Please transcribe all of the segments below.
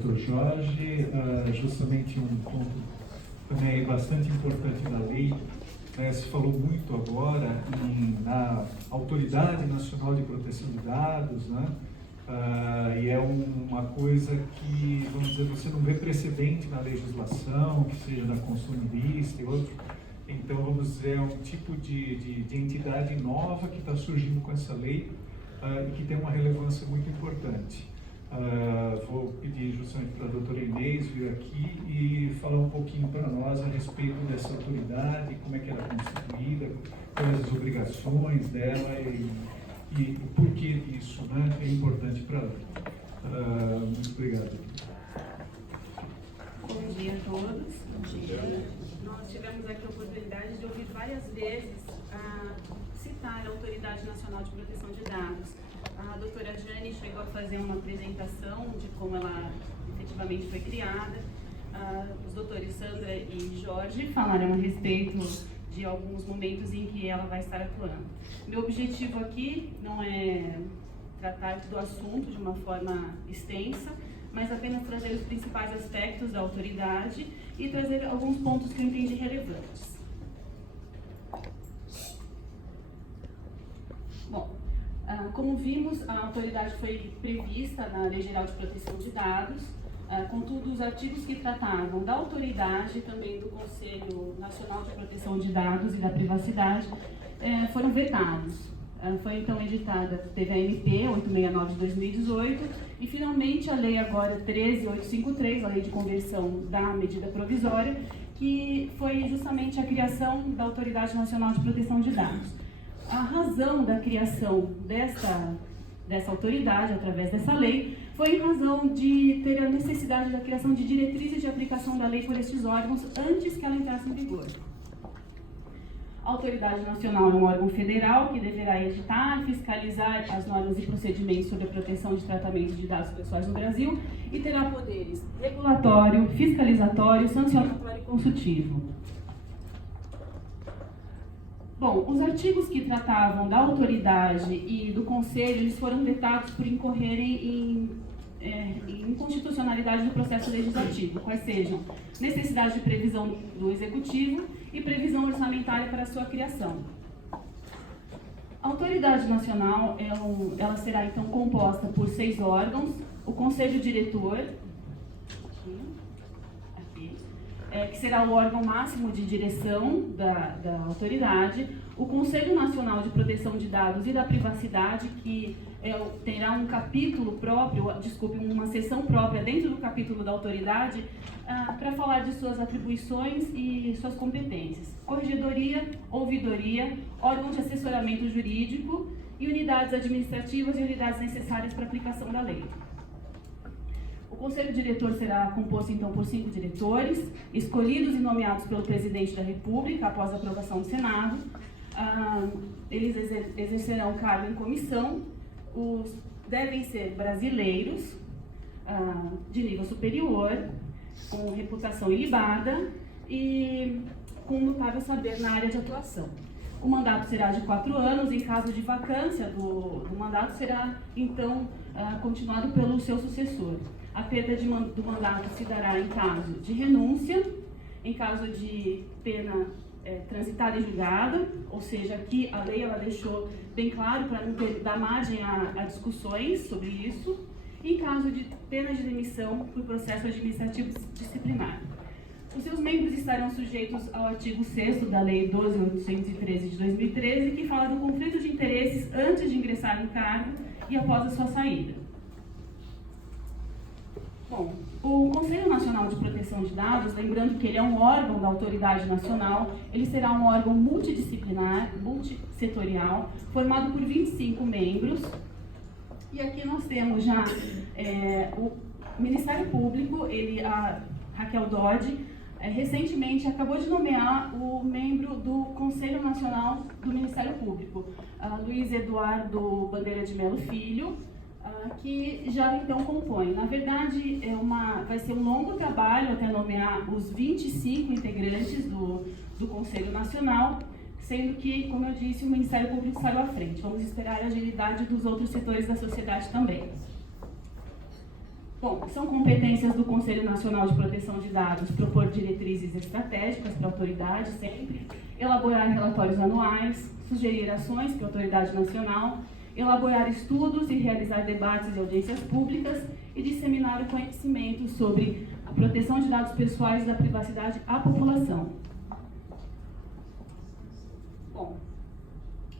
Dr. Jorge. Justamente um ponto também bastante importante da lei, né, se falou muito agora na Autoridade Nacional de Proteção de Dados, né, e é uma coisa que, vamos dizer, você não vê precedente na legislação, que seja da consumidista e outro. Então, vamos dizer, é um tipo de entidade nova que está surgindo com essa lei e que tem uma relevância muito importante. Vou pedir justamente para a doutora Inês vir aqui e falar um pouquinho para nós a respeito dessa autoridade, como é que ela é constituída, quais as obrigações dela e o porquê disso, né, é importante para ela. Muito obrigado. Bom dia a todos. Bom dia. Nós tivemos aqui a oportunidade de ouvir várias vezes citar a Autoridade Nacional de Proteção de Dados. A doutora Jane chegou a fazer uma apresentação de como ela efetivamente foi criada. Os doutores Sandra e Jorge falaram a respeito de alguns momentos em que ela vai estar atuando. Meu objetivo aqui não é tratar do assunto de uma forma extensa, mas apenas trazer os principais aspectos da autoridade e trazer alguns pontos que eu entendi relevantes. Bom, como vimos, a autoridade foi prevista na Lei Geral de Proteção de Dados, contudo, os artigos que tratavam da autoridade e também do Conselho Nacional de Proteção de Dados e da Privacidade foram vetados. Foi então editada, teve a MP 869 de 2018 e finalmente a lei agora 13853, a lei de conversão da medida provisória, que foi justamente a criação da Autoridade Nacional de Proteção de Dados. A razão da criação dessa autoridade, através dessa lei, foi em razão de ter a necessidade da criação de diretrizes de aplicação da lei por estes órgãos antes que ela entrasse em vigor. A Autoridade Nacional é um órgão federal que deverá editar, fiscalizar as normas e procedimentos sobre a proteção de tratamento de dados pessoais no Brasil e terá poderes regulatório, fiscalizatório, sancionatório e consultivo. Bom, os artigos que tratavam da autoridade e do conselho, eles foram vetados por incorrerem em inconstitucionalidade do processo legislativo, quais sejam necessidade de previsão do executivo e previsão orçamentária para a sua criação. A autoridade nacional, ela será então composta por 6 órgãos: o Conselho Diretor, que será o órgão máximo de direção da autoridade, o Conselho Nacional de Proteção de Dados e da Privacidade, que terá um capítulo próprio, uma seção própria dentro do capítulo da autoridade, para falar de suas atribuições e suas competências. Corregedoria, ouvidoria, órgão de assessoramento jurídico e unidades administrativas e unidades necessárias para a aplicação da lei. O Conselho Diretor será composto, então, por 5 diretores, escolhidos e nomeados pelo Presidente da República após a aprovação do Senado. Eles exercerão cargo em comissão, devem ser brasileiros, de nível superior, com reputação ilibada e com notável saber na área de atuação. O mandato será de 4 anos, em caso de vacância do mandato será, então, continuado pelo seu sucessor. A perda do mandato se dará em caso de renúncia, em caso de pena transitada e julgada, ou seja, aqui a lei ela deixou bem claro para não dar margem a discussões sobre isso, e em caso de pena de demissão por processo administrativo disciplinar. Os seus membros estarão sujeitos ao artigo 6º da Lei 12.813 de 2013, que fala do conflito de interesses antes de ingressar no cargo e após a sua saída. Bom, o Conselho Nacional de Proteção de Dados, lembrando que ele é um órgão da autoridade nacional, ele será um órgão multidisciplinar, multissetorial, formado por 25 membros. E aqui nós temos já o Ministério Público, a Raquel Dodge, recentemente acabou de nomear o membro do Conselho Nacional do Ministério Público, Luiz Eduardo Bandeira de Melo Filho, que já então compõe. Na verdade, vai ser um longo trabalho até nomear os 25 integrantes do Conselho Nacional, sendo que, como eu disse, o Ministério Público saiu à frente. Vamos esperar a agilidade dos outros setores da sociedade também. Bom, são competências do Conselho Nacional de Proteção de Dados propor diretrizes estratégicas para a autoridade, sempre, elaborar relatórios anuais, sugerir ações para a autoridade nacional, elaborar estudos e realizar debates e audiências públicas e disseminar o conhecimento sobre a proteção de dados pessoais e da privacidade à população. Bom,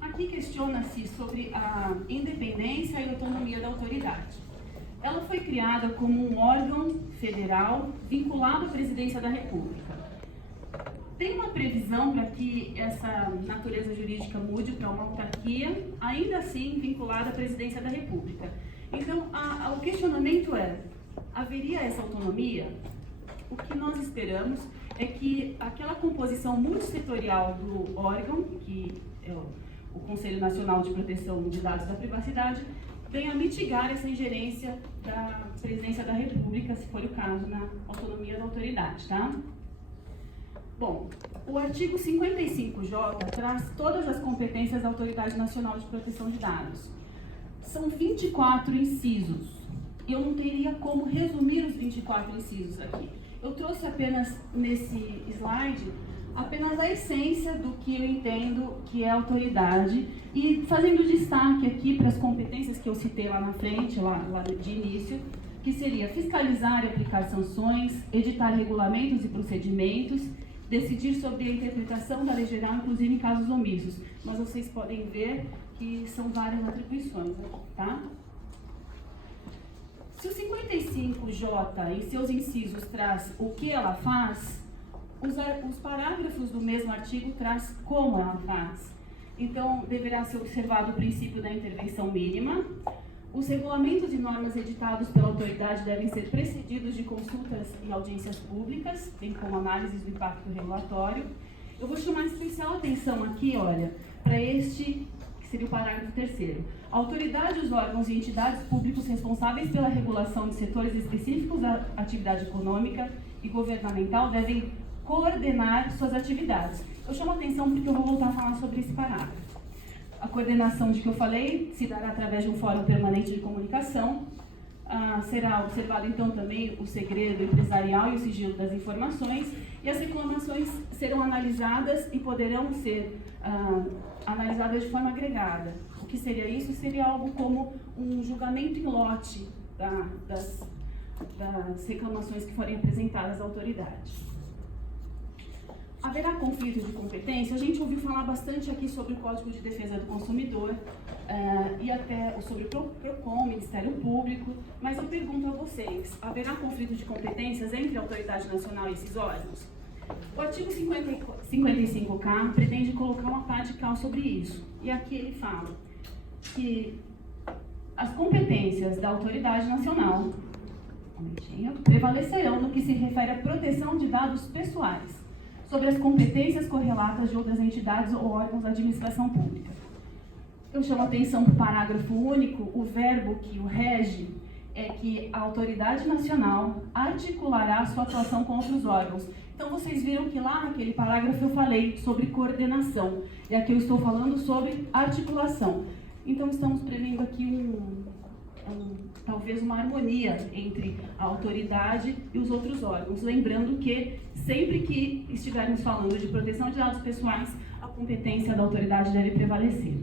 aqui questiona-se sobre a independência e autonomia da autoridade. Ela foi criada como um órgão federal vinculado à Presidência da República. Tem uma previsão para que essa natureza jurídica mude para uma autarquia, ainda assim vinculada à Presidência da República. Então, o questionamento é, haveria essa autonomia? O que nós esperamos é que aquela composição multissetorial do órgão, que é o Conselho Nacional de Proteção de Dados e da Privacidade, venha mitigar essa ingerência da Presidência da República, se for o caso, na autonomia da autoridade, tá? Bom, o artigo 55J traz todas as competências da Autoridade Nacional de Proteção de Dados. São 24 incisos. Eu não teria como resumir os 24 incisos aqui. Eu trouxe apenas nesse slide apenas a essência do que eu entendo que é autoridade e fazendo destaque aqui para as competências que eu citei lá na frente, lá de início, que seria fiscalizar e aplicar sanções, editar regulamentos e procedimentos, decidir sobre a interpretação da lei geral, inclusive em casos omissos. Mas vocês podem ver que são várias atribuições, tá? Se o 55J, em seus incisos, traz o que ela faz, os parágrafos do mesmo artigo traz como ela faz. Então, deverá ser observado o princípio da intervenção mínima. Os regulamentos e normas editados pela autoridade devem ser precedidos de consultas e audiências públicas, bem como análises do impacto regulatório. Eu vou chamar especial atenção aqui, olha, para este, que seria o parágrafo 3º. A autoridade, os órgãos e entidades públicos responsáveis pela regulação de setores específicos da atividade econômica e governamental devem coordenar suas atividades. Eu chamo a atenção porque eu vou voltar a falar sobre esse parágrafo. A coordenação de que eu falei se dará através de um fórum permanente de comunicação. Será observado, então, também o segredo empresarial e o sigilo das informações. E as reclamações serão analisadas e poderão ser analisadas de forma agregada. O que seria isso? Seria algo como um julgamento em lote das reclamações que forem apresentadas à autoridade. Haverá conflito de competência? A gente ouviu falar bastante aqui sobre o Código de Defesa do Consumidor e até sobre o PROCON, Ministério Público, mas eu pergunto a vocês, haverá conflito de competências entre a autoridade nacional e esses órgãos? O artigo 55K pretende colocar uma parte cal sobre isso, e aqui ele fala que as competências da autoridade nacional prevalecerão no que se refere à proteção de dados pessoais, sobre as competências correlatas de outras entidades ou órgãos da administração pública. Eu chamo a atenção para o parágrafo único, o verbo que o rege é que a autoridade nacional articulará sua atuação com outros órgãos. Então vocês viram que lá naquele parágrafo eu falei sobre coordenação, e aqui eu estou falando sobre articulação. Então estamos prevendo aqui talvez uma harmonia entre a autoridade e os outros órgãos. Lembrando que sempre que estivermos falando de proteção de dados pessoais, a competência da autoridade deve prevalecer.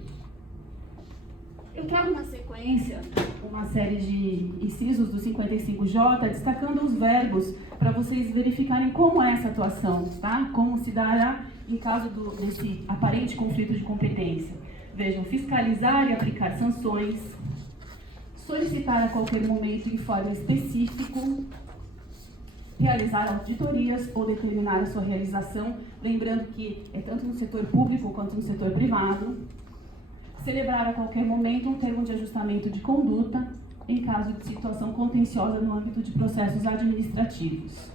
Eu trago na sequência uma série de incisos do 55J, destacando os verbos para vocês verificarem como é essa atuação, tá? Como se dará em caso desse aparente conflito de competência. Vejam, fiscalizar e aplicar sanções, solicitar a qualquer momento informe específico, realizar auditorias ou determinar a sua realização, lembrando que é tanto no setor público quanto no setor privado, celebrar a qualquer momento um termo de ajustamento de conduta em caso de situação contenciosa no âmbito de processos administrativos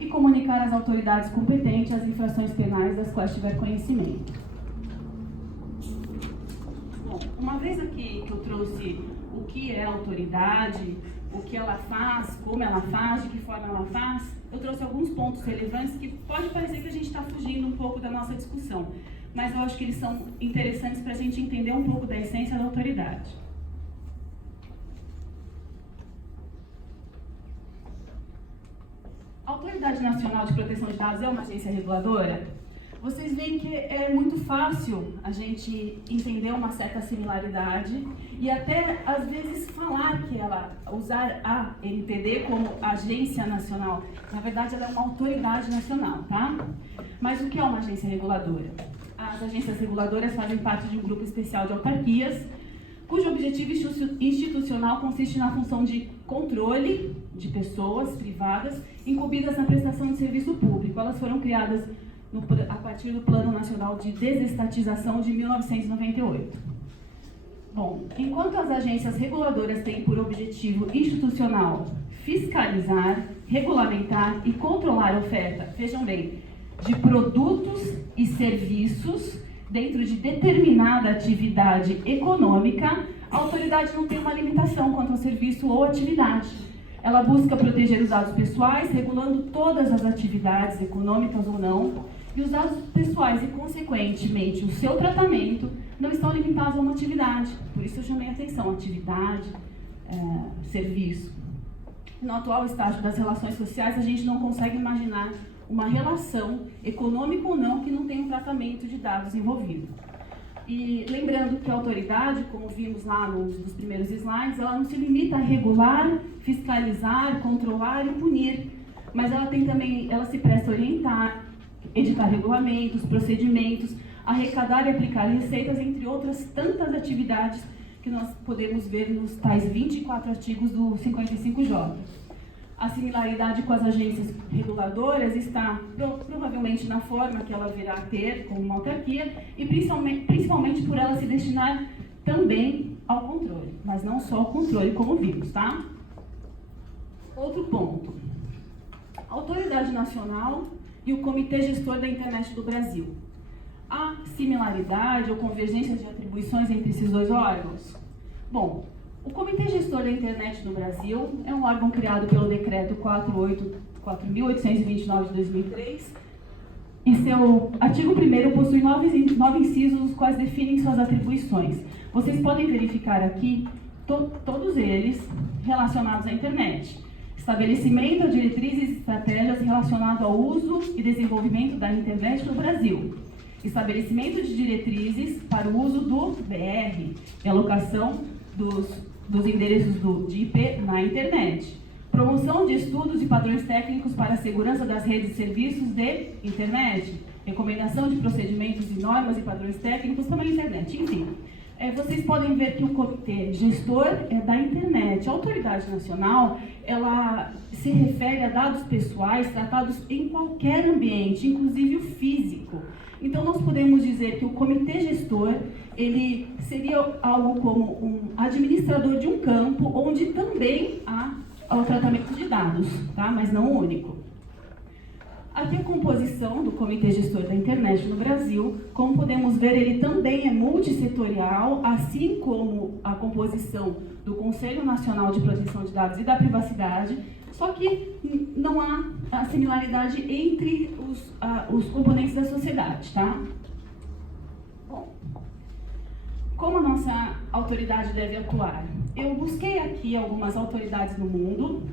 e comunicar às autoridades competentes as infrações penais das quais tiver conhecimento. Bom, uma vez aqui que eu trouxe o que é autoridade, o que ela faz, como ela faz, de que forma ela faz, eu trouxe alguns pontos relevantes que pode parecer que a gente está fugindo um pouco da nossa discussão, mas eu acho que eles são interessantes para a gente entender um pouco da essência da autoridade. Autoridade Nacional de Proteção de Dados é uma agência reguladora? Vocês veem que é muito fácil a gente entender uma certa similaridade e até, às vezes, falar que ela, usar a ANPD como agência nacional. Na verdade, ela é uma autoridade nacional, tá? Mas o que é uma agência reguladora? As agências reguladoras fazem parte de um grupo especial de autarquias, cujo objetivo institucional consiste na função de controle de pessoas privadas incumbidas na prestação de serviço público. Elas foram criadas a partir do Plano Nacional de Desestatização de 1998. Bom, enquanto as agências reguladoras têm por objetivo institucional fiscalizar, regulamentar e controlar a oferta, vejam bem, de produtos e serviços dentro de determinada atividade econômica, a autoridade não tem uma limitação quanto ao serviço ou atividade. Ela busca proteger os dados pessoais, regulando todas as atividades econômicas ou não, e os dados pessoais e, consequentemente, o seu tratamento não estão limitados a uma atividade. Por isso eu chamei a atenção, atividade, serviço. No atual estágio das relações sociais, a gente não consegue imaginar uma relação, econômica ou não, que não tenha um tratamento de dados envolvido. E lembrando que a autoridade, como vimos lá nos primeiros slides, ela não se limita a regular, fiscalizar, controlar e punir, mas ela tem também, ela se presta a orientar, editar regulamentos, procedimentos, arrecadar e aplicar receitas, entre outras tantas atividades que nós podemos ver nos tais 24 artigos do 55J. A similaridade com as agências reguladoras está provavelmente na forma que ela virá a ter como uma autarquia e principalmente por ela se destinar também ao controle, mas não só ao controle, como vimos, tá? Outro ponto. A Autoridade Nacional e o Comitê Gestor da Internet do Brasil. Há similaridade ou convergência de atribuições entre esses dois órgãos? Bom, o Comitê Gestor da Internet do Brasil é um órgão criado pelo Decreto 4.829 de 2003 e seu artigo 1º possui 9 incisos, os quais definem suas atribuições. Vocês podem verificar aqui todos eles relacionados à internet. Estabelecimento de diretrizes e estratégias relacionadas ao uso e desenvolvimento da internet no Brasil. Estabelecimento de diretrizes para o uso do BR e alocação dos endereços de IP na internet. Promoção de estudos e padrões técnicos para a segurança das redes e serviços de internet. Recomendação de procedimentos e normas e padrões técnicos para a internet. Enfim, vocês podem ver que o comitê gestor é da internet. A autoridade nacional, ela se refere a dados pessoais tratados em qualquer ambiente, inclusive o físico. Então, nós podemos dizer que o comitê gestor, ele seria algo como um administrador de um campo, onde também há o tratamento de dados, tá? Mas não o único. Aqui a composição do Comitê Gestor da Internet no Brasil. Como podemos ver, ele também é multissetorial, assim como a composição do Conselho Nacional de Proteção de Dados e da Privacidade, só que não há a similaridade entre os componentes da sociedade, tá? Bom, como a nossa autoridade deve atuar? Eu busquei aqui algumas autoridades no mundo,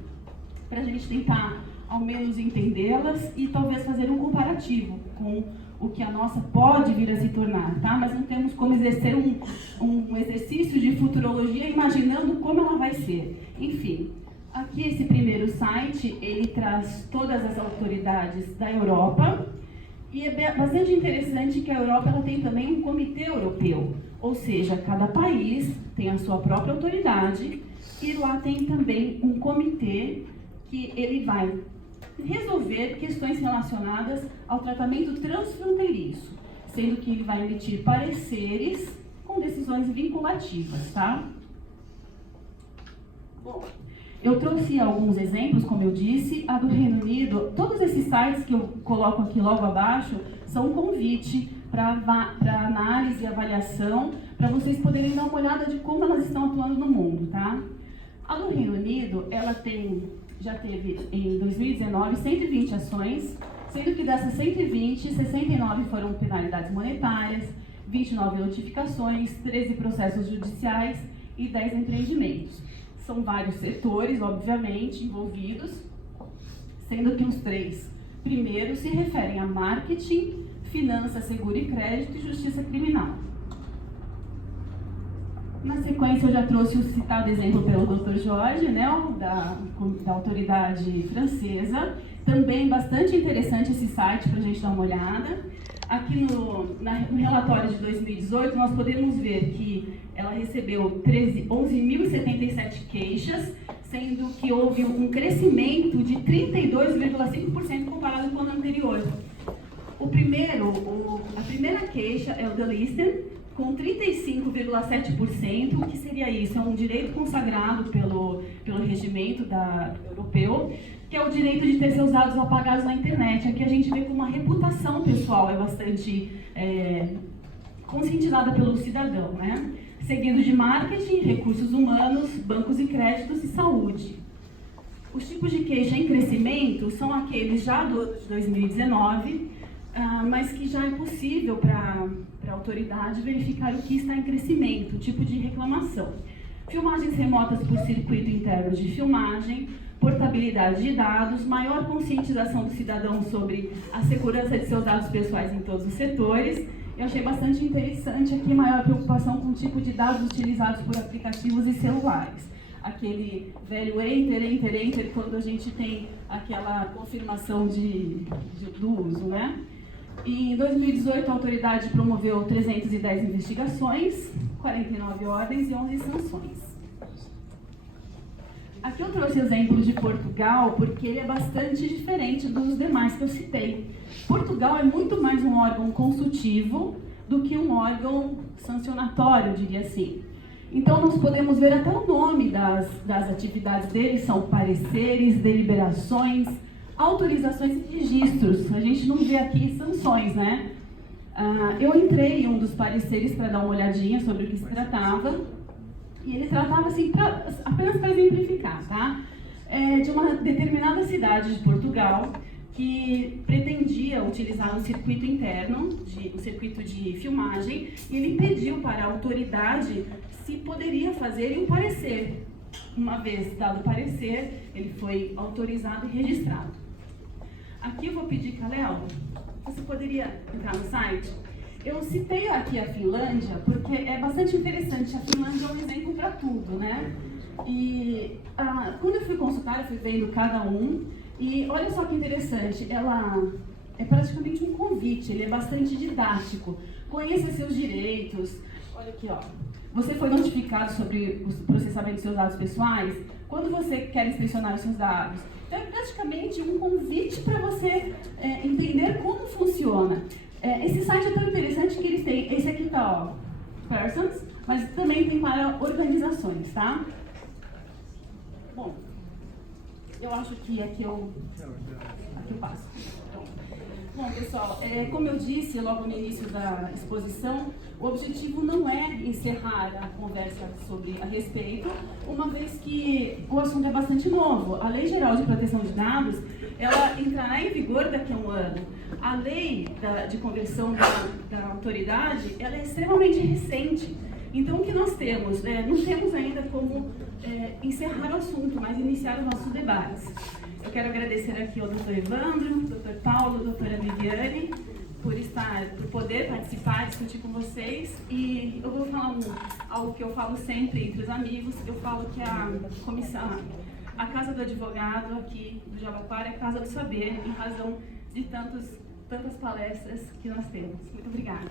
para a gente tentar ao menos entendê-las e talvez fazer um comparativo com o que a nossa pode vir a se tornar, tá? Mas não temos como exercer um exercício de futurologia imaginando como ela vai ser. Enfim, aqui esse primeiro site, ele traz todas as autoridades da Europa e é bastante interessante que a Europa ela tem também um comitê europeu, ou seja, cada país tem a sua própria autoridade e lá tem também um comitê que ele vai resolver questões relacionadas ao tratamento transfronteiriço, sendo que ele vai emitir pareceres com decisões vinculativas, tá? Bom, eu trouxe alguns exemplos, como eu disse, a do Reino Unido. Todos esses sites que eu coloco aqui logo abaixo são um convite para análise e avaliação, para vocês poderem dar uma olhada de como elas estão atuando no mundo, tá? A do Reino Unido, ela já teve em 2019 120 ações, sendo que dessas 120, 69 foram penalidades monetárias, 29 notificações, 13 processos judiciais e 10 empreendimentos. São vários setores, obviamente, envolvidos, sendo que os 3 primeiros se referem a marketing, finanças, seguro e crédito e justiça criminal. Na sequência, eu já trouxe o citado exemplo pelo Dr. Jorge, né, da autoridade francesa. Também bastante interessante esse site para a gente dar uma olhada. Aqui no relatório de 2018, nós podemos ver que ela recebeu 11.077 queixas, sendo que houve um crescimento de 32,5% comparado com o ano anterior. A primeira queixa é o The Listen, com 35,7%. O que seria isso? É um direito consagrado pelo regimento europeu, que é o direito de ter seus dados apagados na internet. Aqui a gente vê como uma reputação pessoal é bastante conscientizada pelo cidadão, né? Seguido de marketing, recursos humanos, bancos e créditos e saúde. Os tipos de queixa em crescimento são aqueles já de 2019, mas que já é possível para a autoridade verificar o que está em crescimento, o tipo de reclamação. Filmagens remotas por circuito interno de filmagem, portabilidade de dados, maior conscientização do cidadão sobre a segurança de seus dados pessoais em todos os setores. Eu achei bastante interessante aqui maior preocupação com o tipo de dados utilizados por aplicativos e celulares. Aquele velho enter, quando a gente tem aquela confirmação do uso, né? E em 2018, a autoridade promoveu 310 investigações, 49 ordens e 11 sanções. Aqui eu trouxe exemplos de Portugal, porque ele é bastante diferente dos demais que eu citei. Portugal é muito mais um órgão consultivo do que um órgão sancionatório, diria assim. Então, nós podemos ver até o nome das atividades deles, são pareceres, deliberações, autorizações e registros. A gente não vê aqui sanções, né? Eu entrei em um dos pareceres para dar uma olhadinha sobre o que se tratava, e ele tratava, assim, apenas para exemplificar, tá? De uma determinada cidade de Portugal que pretendia utilizar um circuito interno, um circuito de filmagem, e ele pediu para a autoridade se poderia fazer um parecer. Uma vez dado o parecer, ele foi autorizado e registrado. Aqui eu vou pedir, Kalel, você poderia entrar no site? Eu citei aqui a Finlândia porque é bastante interessante. A Finlândia é um exemplo para tudo, né? E quando eu fui consultar, eu fui vendo cada um. E olha só que interessante, ela é praticamente um convite, ele é bastante didático. Conheça seus direitos. Olha aqui, ó. Você foi notificado sobre o processamento dos seus dados pessoais? Quando você quer inspecionar os seus dados? Então é praticamente um convite para você entender como funciona. Esse site é tão interessante que eles têm, esse aqui tá, ó, persons, mas também tem para organizações, tá? Bom, eu acho que aqui eu passo. Bom, pessoal, como eu disse logo no início da exposição, o objetivo não é encerrar a conversa a respeito, uma vez que o assunto é bastante novo. A Lei Geral de Proteção de Dados, ela entrará em vigor daqui a um ano. A lei de conversão da autoridade, ela é extremamente recente. Então, o que nós temos? Não temos ainda como encerrar o assunto, mas iniciar os nossos debates. Eu quero agradecer aqui ao Dr. Evandro, Dr. Paulo, doutora Viviane, por poder participar, discutir com vocês. E eu vou falar algo que eu falo sempre entre os amigos. Eu falo que a Casa do Advogado aqui do Jabaquara é a Casa do Saber, em razão de tantas palestras que nós temos. Muito obrigada.